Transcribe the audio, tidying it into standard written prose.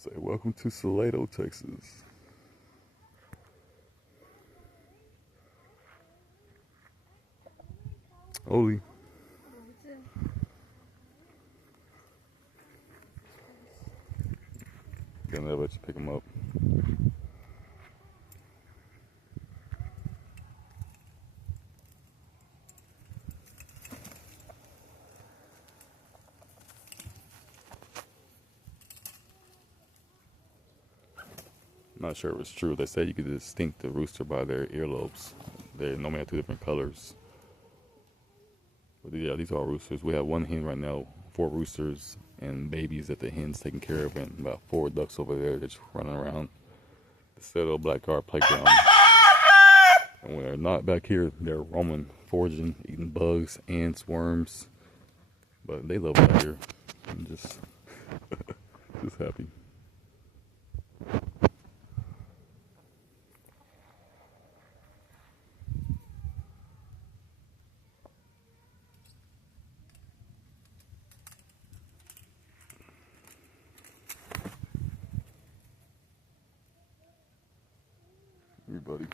Say, welcome to Salado, Texas. Oli. Gonna let you pick him up. Not sure if it's true. They say you could distinct the rooster by their earlobes. They normally have two different colors. But yeah, these are roosters. We have one hen right now, 4 roosters and babies that the hen's taking care of, and about 4 ducks over there that's running around the Settle Blackguard playground. And when they're not back here, they're roaming, foraging, eating bugs, ants, worms. But they love it out here. I'm just happy. Everybody.